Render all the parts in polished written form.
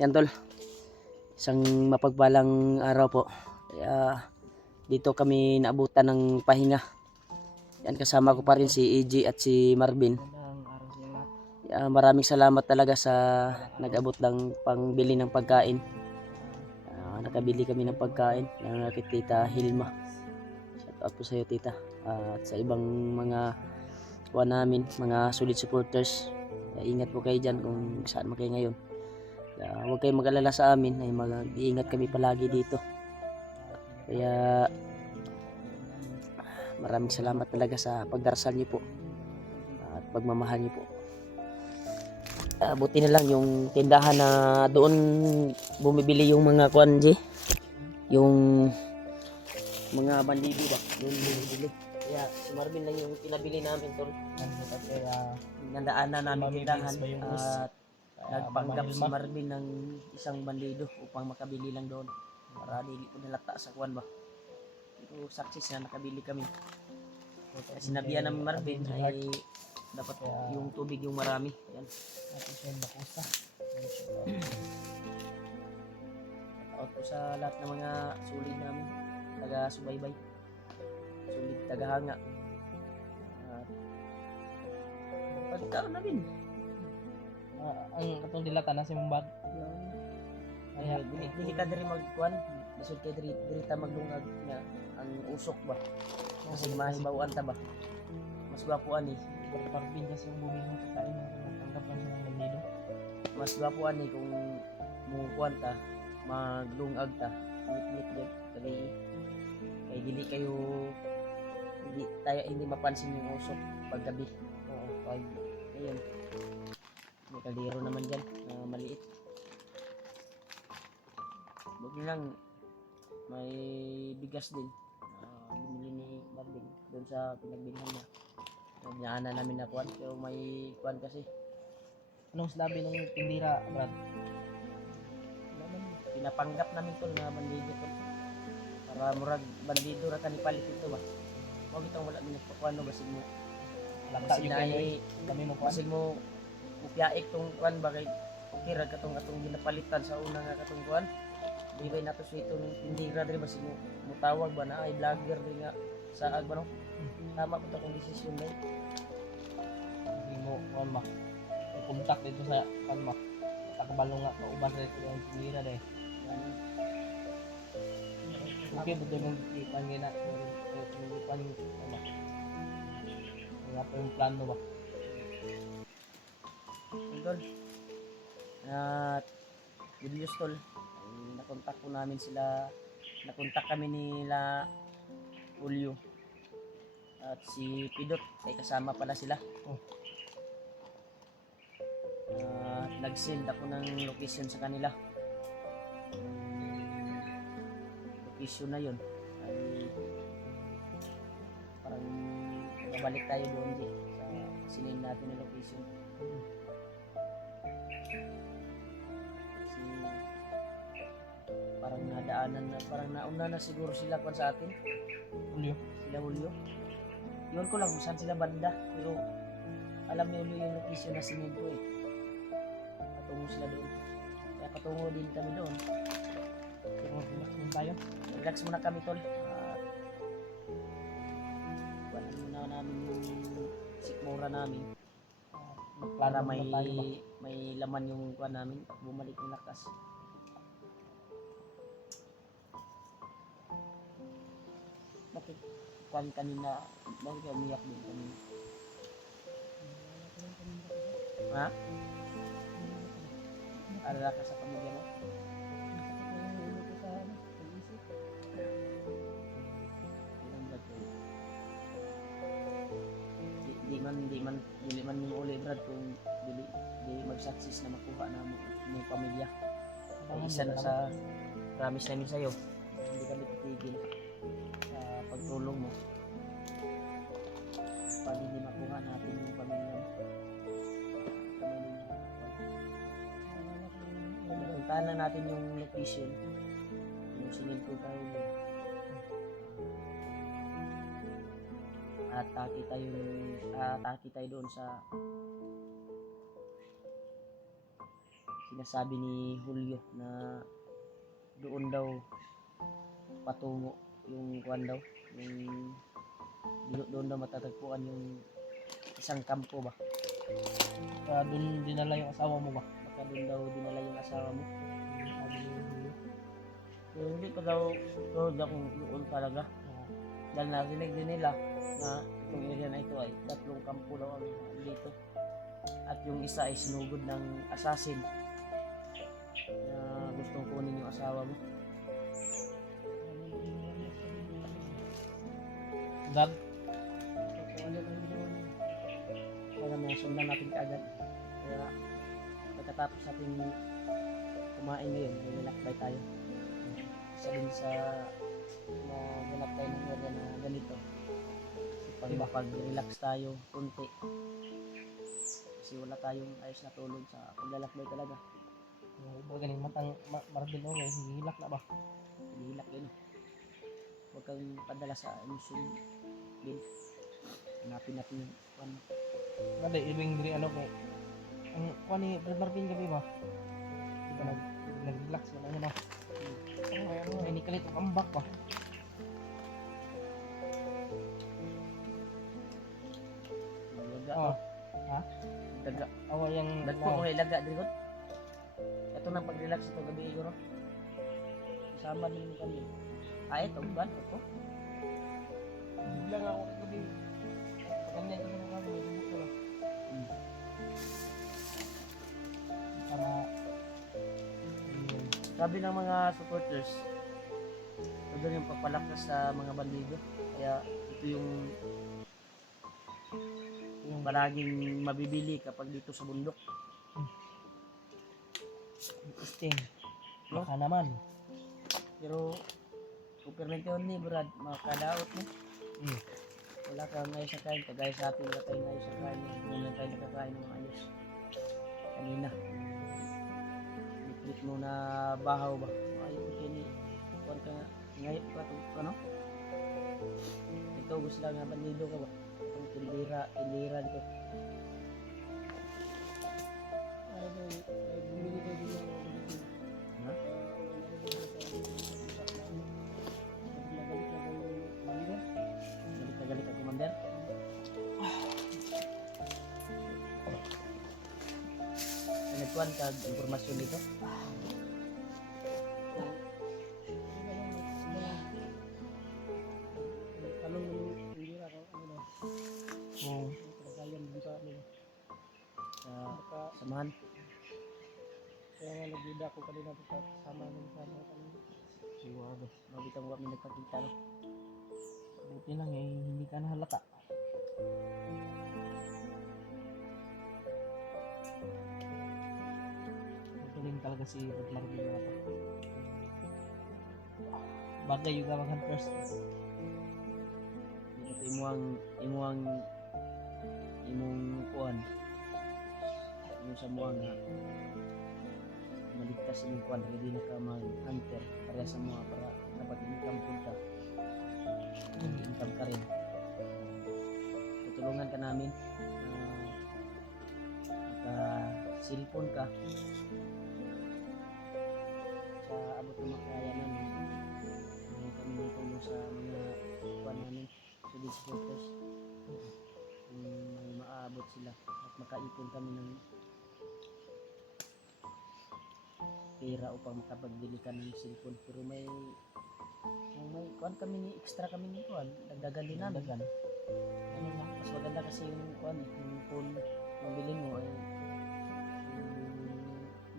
Yan tol, isang mapagpalang araw po. Kaya dito kami naabutan ng pahinga. Yan, kasama ko pa rin si EJ at si Marvin. Maraming salamat talaga sa nag-abot ng pangbili ng pagkain. Nakabili kami ng pagkain ng Tita Hilma. Shout out po sa iyo, tita. At sa ibang mga kuha namin, mga solid supporters. Ingat po kayo dyan kung saan man kayo ngayon. Huwag kayong mag-alala sa amin, ay mag-iingat kami palagi dito. Kaya maraming salamat talaga sa pagdarasal niyo po at pagmamahal niyo po. Buti na lang yung tindahan na doon bumibili yung mga kwanji, yung mga bandido ba, doon bumibili. Kaya si Marvin lang yung pinabili namin tol. Kaya nandaan na namin tindahan at nagpanggap si Marvin ng isang bandido upang makabili lang doon para dili po nalata sa kwan ba. Pero success na nakabili kami. Kaya sinabihan namin Marvin ay dapat yung tubig yung marami. Yan. Shout out sa lahat ng mga sulit namin, taga-subaybay, sulit taga-hanga. Pagkaroon na din. Ang atong dilata na si Mumbag. Ay, dili ka diri magkuan, basud kay diri ta maglungag nga ang usok ba. Kasi mahibawan ta ba. Mas gwapuan ni Marvin kasi yung bumili ng pagkain ng tanggap lang ng bandido. Mas gwapuan ni kung mukuan ta, maglungag ta. Ngit-ngit jud kay dili kayo hindi mapansin yung usok paggabi. Pag ayun. May kaldero naman dyan na maliit. Buti lang may bigas din. Bumili ni Marvin doon sa pinagbilhan niya. Niyaan na namin na kuwan, pero may kuwan kasi. Anong sabi ng tindira, Brad? Pinapanggap namin to na bandido to. Para murag bandido ra kanipalit ito ba. Huwag itong wala minit pa kuwan no, basig mo. Basig na ay kami mo kuwan. basig mo upiaik tong kuwan ba kay okay ra katong atong ginapalitan sa una nga katong kuwan. Di ba nato sa itong tindira diri basig mo mutawag ba na ay vlogger din nga sa ba no? Tama po ito kung desisyon na Hindi mo kuwan ma. Kontak dito sa kalma. Takabalo nga kauban rin ko yung tindira deh. Okay, betul nung ipan na ipan ano. Nga pa yung plano ba? Tol. At Julius tol, nakontak po namin sila, nakontak kami nila Julio at si Pidot, ay kasama pala sila. Nag-send ako ng location sa kanila. Location na yun ay parang babalik tayo doon sa sinend natin na location. Kasi parang nadaanan na, parang nauna na siguro sila kung sa atin. Sila Julio. Iwan ko lang kung saan sila banda, pero alam ni Julio yung location na sinend ko eh. Patungo sila doon. Kaya patungo din kami doon. Relax muna tayo. Relax muna kami tol. Wala muna namin yung sikmura namin. Para may laman yung kuha namin. Bumalik yung lakas. Bakit kuhan kanina? Bakit ka umiyak din kanina? Ha? Alala ka sa pamilya mo? Dili man yung uli Brad kung dili mag-success na makuha na mo pamilya. Ay isa na sa promise namin sa'yo, hindi kami titigil sa pagtulong mo para hindi makuha natin yung pamilya mo. Puntahan lang natin yung location, yung sinend ko tayo at atake tayo doon sa sinasabi ni Julio na doon daw patungo yung kuan daw, yung doon daw matatagpuan yung isang kampo ba. Doon dinala yung asawa mo ba? Baka doon daw dinala yung asawa mo. Sabi ni Julio. Pero hindi ko daw told kung doon talaga. Dahil narinig din nila na itong area na ito ay 3 kampo daw ang dito. At yung isa ay sinugod ng assassin na gustong kunin yung asawa mo. Dad, Kaya nasundan natin kaagad. Kaya pagkatapos natin kumain ngayon, nilakbay tayo. Isa din sa nilakbay ng area na ganito. Pag-relax tayo, kunti. Kasi wala tayong ayos na tulog sa paglalakbay talaga. huwag ganing matang Marvin okay, hihilak na ba? Hilak yun. Huwag kang padala sa emosyon din. Hanapin natin yung ano. Kada ibing diri ano kay ang kuan ni Brad Marvin gabi ba? Di ba nag-relax mo na ano? Ay ni kalit ang ambak ba? Laga. Oh. Ha? Daga. Awa yang Dagpo ko kay laga diri ko. Ito nang pag-relax ito gabi siguro. Kasama din kami. Ito ba? Ito. bigla nga ako gabi. Ganyan ko na kami, dubok ko lang. Para Sabi ng mga supporters, ito yung pagpalakas sa mga bandido. Kaya ito yung palaging mabibili kapag dito sa bundok. Sting. Baka naman. Pero kung permitiyon ni Brad, makadaot mo. Wala kang ngayon sa kain, kagaya sa atin, wala tayo ngayon sa kain. Hindi na tayo nakakain ng ayos. Kanina, liklik mo na bahaw ba? Ay, kini, kuwan ka nga, ngayon pa ito, ano? Ito, gusto lang nga bandido ka ba? Itong tindira dito. Ha? Galit na galit ang commander. Nagkuhan ka informasyon dito? Oo. Sa samahan. Kaya nga nag-ida ko kanina sama ng sama kanina. Siguro. Mabitang kami nagpakita. No? Buti lang eh, hindi ka nahalata. Magaling talaga si Rod Marvin na ito. Bagay yung gamang hunters. Ito imong kuan. Yung sa muang nga maligtas yung kuan, hindi na ka mag-hunter para sa mga para kapag income ka, income ka rin. Tutulungan ka namin maka-cellphone ka sa abot ng makaya namin. Kami nitulong sa mga kuan namin, solid supporters. Kung may maaabot sila at makaipon kami ng pera upang makapagbili ka ng cellphone. Pero may kuan kami ni extra kami ni kuan, dagdagan din namin. Ano lang, mas maganda kasi yung kuan yung phone yung bilhin mo ay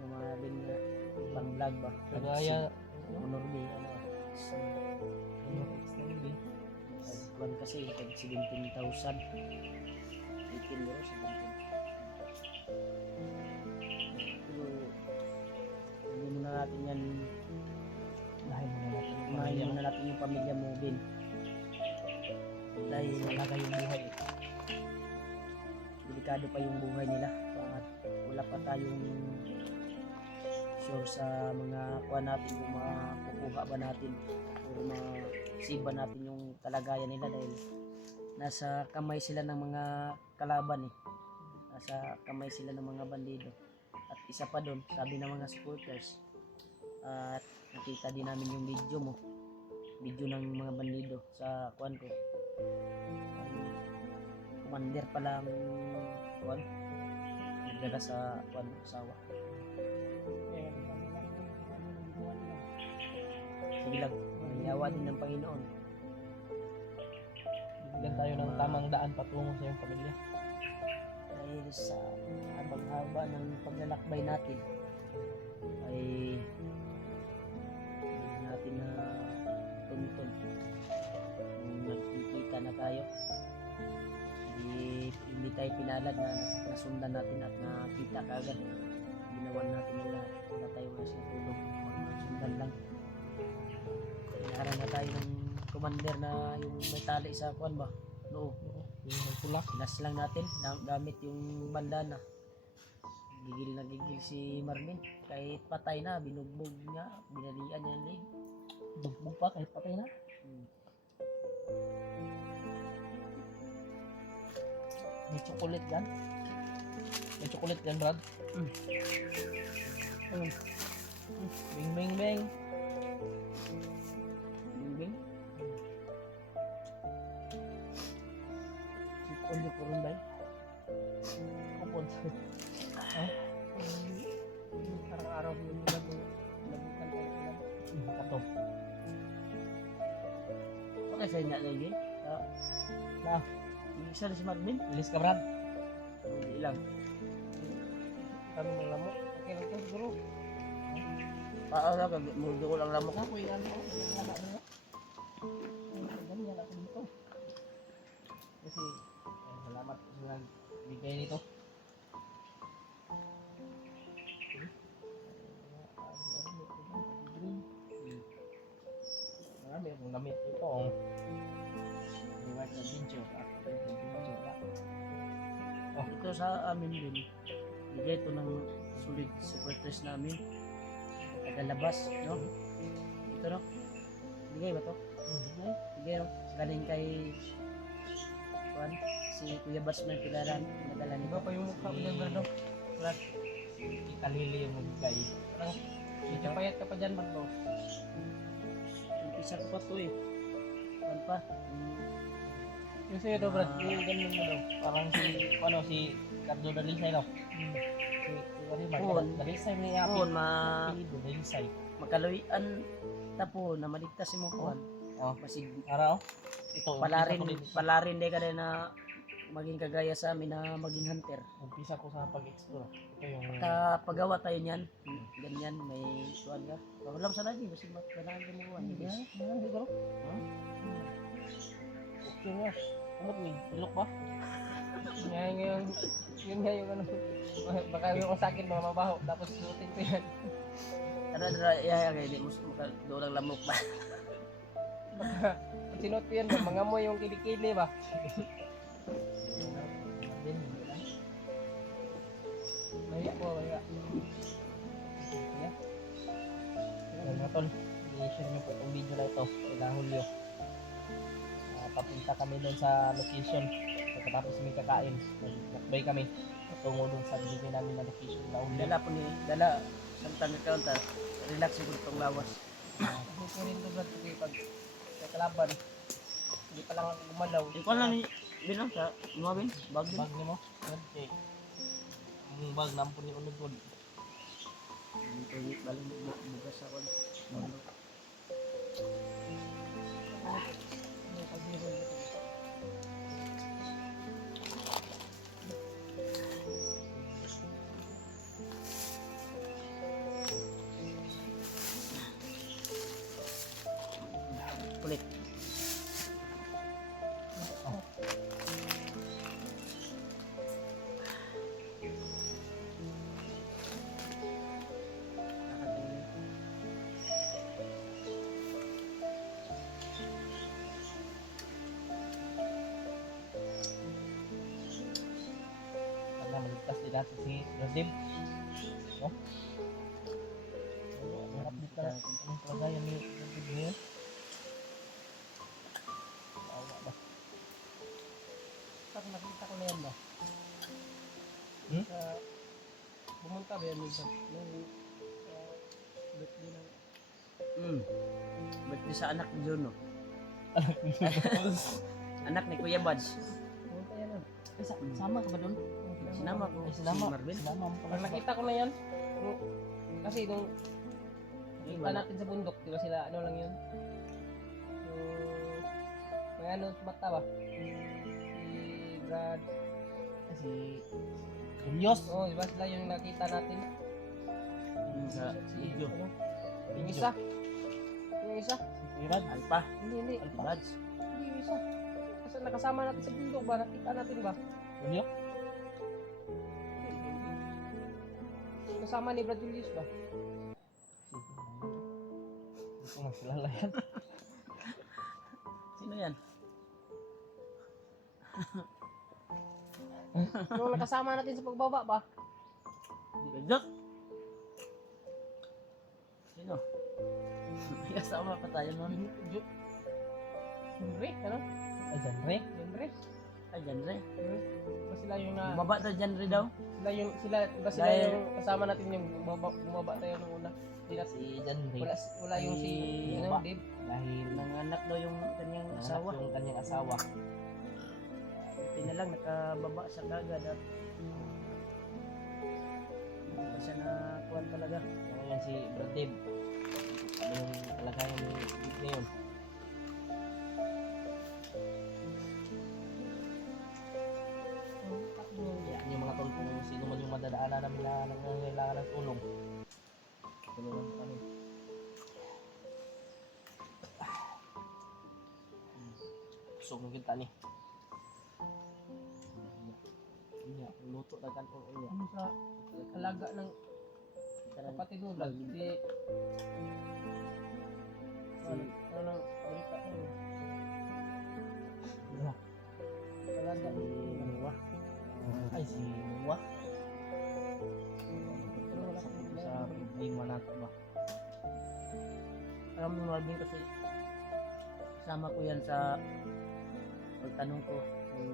yung mga bin na pang vlog ba. Kagaya, Honor B ano. Kuan kasi tag 17,000. 18 euros 17. Pero hindi muna natin yan, unahin muna natin yung pamilya mo din. Dahil malaga yung buhay eh. delikado pa yung buhay nila at wala pa tayong sure sa mga kuha natin kung makukuha ba natin o ma-save ba natin yung kalagayan nila dahil nasa kamay sila ng mga kalaban nasa kamay sila ng mga bandido at isa pa doon, sabi ng mga supporters, at nakita din namin yung video ng mga bandido sa kuan ko. Commander pala ang kuan, nagdala sa kuan asawa. Sige lang, nangyaywa din ng Panginoon. Bigyan tayo ng tamang daan patungo sa iyong pamilya. Dahil sa habang-haba ng paglalakbay natin ay hindi natin na tuntun nung nagkikita na tayo, hindi tayo pinalad na nasundan natin at nakita kaagad. Ginawan natin yung lahat, wala tayo kasi tulog, sundan lang. Inaharan na tayo ng commander na yung may tali sa kuan ba, noo. Yung may pula. Pinas lang natin gamit yung bandana. Gigil na gigil si Marvin. Kahit patay na, binugbog niya, binalian niya yung leg. Bugbog pa kahit patay na. May chocolate yan. May chocolate yan, Brad. Bing bing bing. Bingbing. Ulit ko rin ba? Kapon. Araw-araw yung labutan tayo lang. Kato. Okay sa inyo lagi. Na, Isa na si Marvin. bilis ka, Brad. Hindi lang. Kami ng lamok. Okay lang to, siguro. Paala ka, mundo ko lang lamok. Ako yan ako. Yung anak mo. Ganyan ako dito. Kasi, salamat sa nagbigay nito. Marami akong gamit ito. Reward na video. Ito sa amin din. Bigay ito ng sulit supporters namin. Tagalabas, no? Ito, no? Bigay ba to? Bigay, no? Galing kay Juan, si Kuya Batsman Pilaran, nadala Iba nito. pa yung mukha mo yan, Brad. Brad, ikalili yung nagbigay. Parang, medyo payat ka pa dyan, man, bro. Umpisa ko pa to eh. Juan pa. Yung sa'yo daw, Brad, yung ganun mo daw. Parang si Cardo Dalisay, no? Kuhon. Dalisay ni Api. Kuhon, Apelido, Dalisay. makaluyan tapo na maligtas si mong kuhan. Oh, Masig araw. Ito, palarin de ka rin na maging kagaya sa amin na maging hunter. Umpisa ko sa pag-explore. Ito yung... Pagawa tayo niyan, ganyan, may kuhan ka. Walang sa lagi, kasi magkanahan ka mo kuhan. siguro. Okay nga. Kumot mo, ilok ba? Ngayon, yun nga yung ano. Baka yung sakit mga mabaho. Tapos suotin ko yan. Tara, iya, hindi mo dolang lamok ba? Pag sinuot ko yan ba, mga mo yung kilikili ba? Maya po, maya. Yan mga tol, i-share nyo po itong video na ito. Kailangan Hulyo. Papunta kami doon sa location. Pagkatapos kami kakain, nagbay kami. Patungo doon sa bigay namin na location na Hulyo. Dala, samtang counter, relax yung itong lawas. Kasi ko rin doon kasi pag sa kalaban, hindi pa lang ako gumalaw. Ikaw lang ni Binang sa mga bin, bag din. Bag ni mo? Okay. Ang bag nampun yung unod ko. Balang bugas ako. Kulit. Karena melintas di atas si Radim. Oh. Harap di ka ang kalagayan ni Radim niya. Awa ba? Parang nakita ko na yan ba? pumunta ba yan minsan? Nung birthday ng Birthday sa anak ni Juno. Anak ni Kuya Buds. pumunta yan. Sama ka ba doon? Sinama ko. Sinama. Si Marvin. Sinama mo. Pag nakita ko na yan, kasi nung kita natin sa bundok, di ba sila, ano lang yun? May ano, mata ba? Si Brad, si Julius. Oo, di ba sila yung nakita natin? Sa video. Ano? Yung isa. Yung isa. Brad. Alpa. Hindi. Buds. Hindi yung isa. Kasi nakasama natin sa bundok ba? Nakita natin ba? Julius? Yung kasama ni Brad Julius ba? Hindi ko masilala yan. Sino yan? Nung nakasama natin sa pagbaba ba? Gajak. Sino? Kasama pa tayo nun. Genre? Ano? Genre? Genre? Genre? Ba sila yung na... Bumaba daw genre daw. Ba sila Dahil- yung kasama natin yung bumaba tayo nung una? Hindi na, Si genre. wala yung si... Ano, Baba. Dave? Dahil nanganak daw yung kanyang asawa. Yung kanyang asawa. Buti na lang nakababa sa kagad at hindi pa siya nakuhan talaga. Ngayon si Brad Dave. Ano yung kalagayan ni Dave ngayon? Yan yung mga tol, kung sino man yung madadaanan namin na nangangailangan ng tulong. Tulungan mo kami. Gusto mo kita ni. Iya, luto na kan o iya. Ano sa alaga ng kapatid mo ba? Hindi. Ano nang balita ko? Alaga ni Noah. Ay, si Noah. Pero wala ko sa problema nato ba? Alam mo Marvin kasi kasama ko yan sa pagtanong ko kung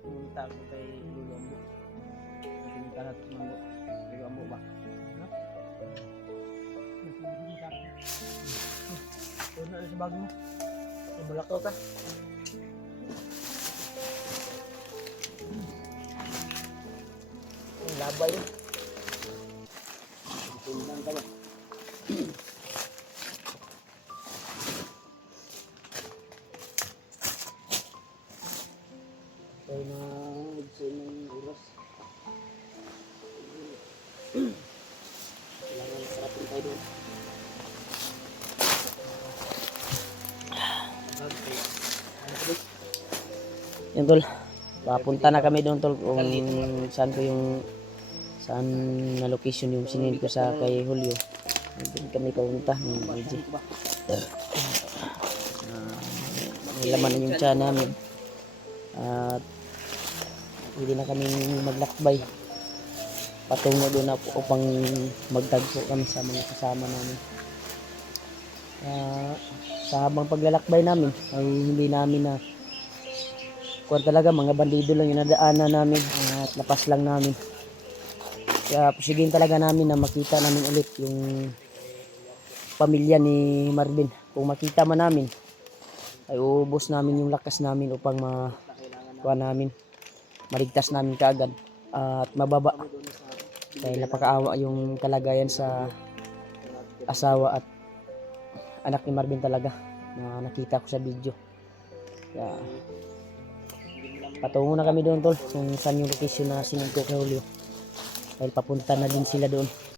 pumunta ako kay Lolo Ambo. Pumunta natin ng Lolo Ambo ba? Ano na sa bag mo? Malakaw ka? Ang labay yun. Tingnan ka ba? Kaya na gusto ng oras. Kailangan sarapin tayo doon. Yan tol, papunta na kami doon tol kung saan ko yung saan na location yung sinend ko sa kay Julio. Doon kami papunta ng medyo. May laman na yung tiyan namin. At hindi na kami maglakbay patungo doon na upang magtagpo kami sa mga kasama namin. Sa habang paglalakbay namin ay hindi namin na kuwan talaga, mga bandido lang yung nadaanan namin at lapas lang namin. Kaya pusigin talaga namin na makita namin ulit yung pamilya ni Marvin. Kung makita man namin ay uubos namin yung lakas namin upang makuha namin, maligtas namin kaagad at mababa. Dahil napakaawa yung kalagayan sa asawa at anak ni Marvin talaga na nakita ko sa video. Kaya patungo na kami doon tol kung saan yung location na sinend ko kay Julio dahil papunta na din sila doon.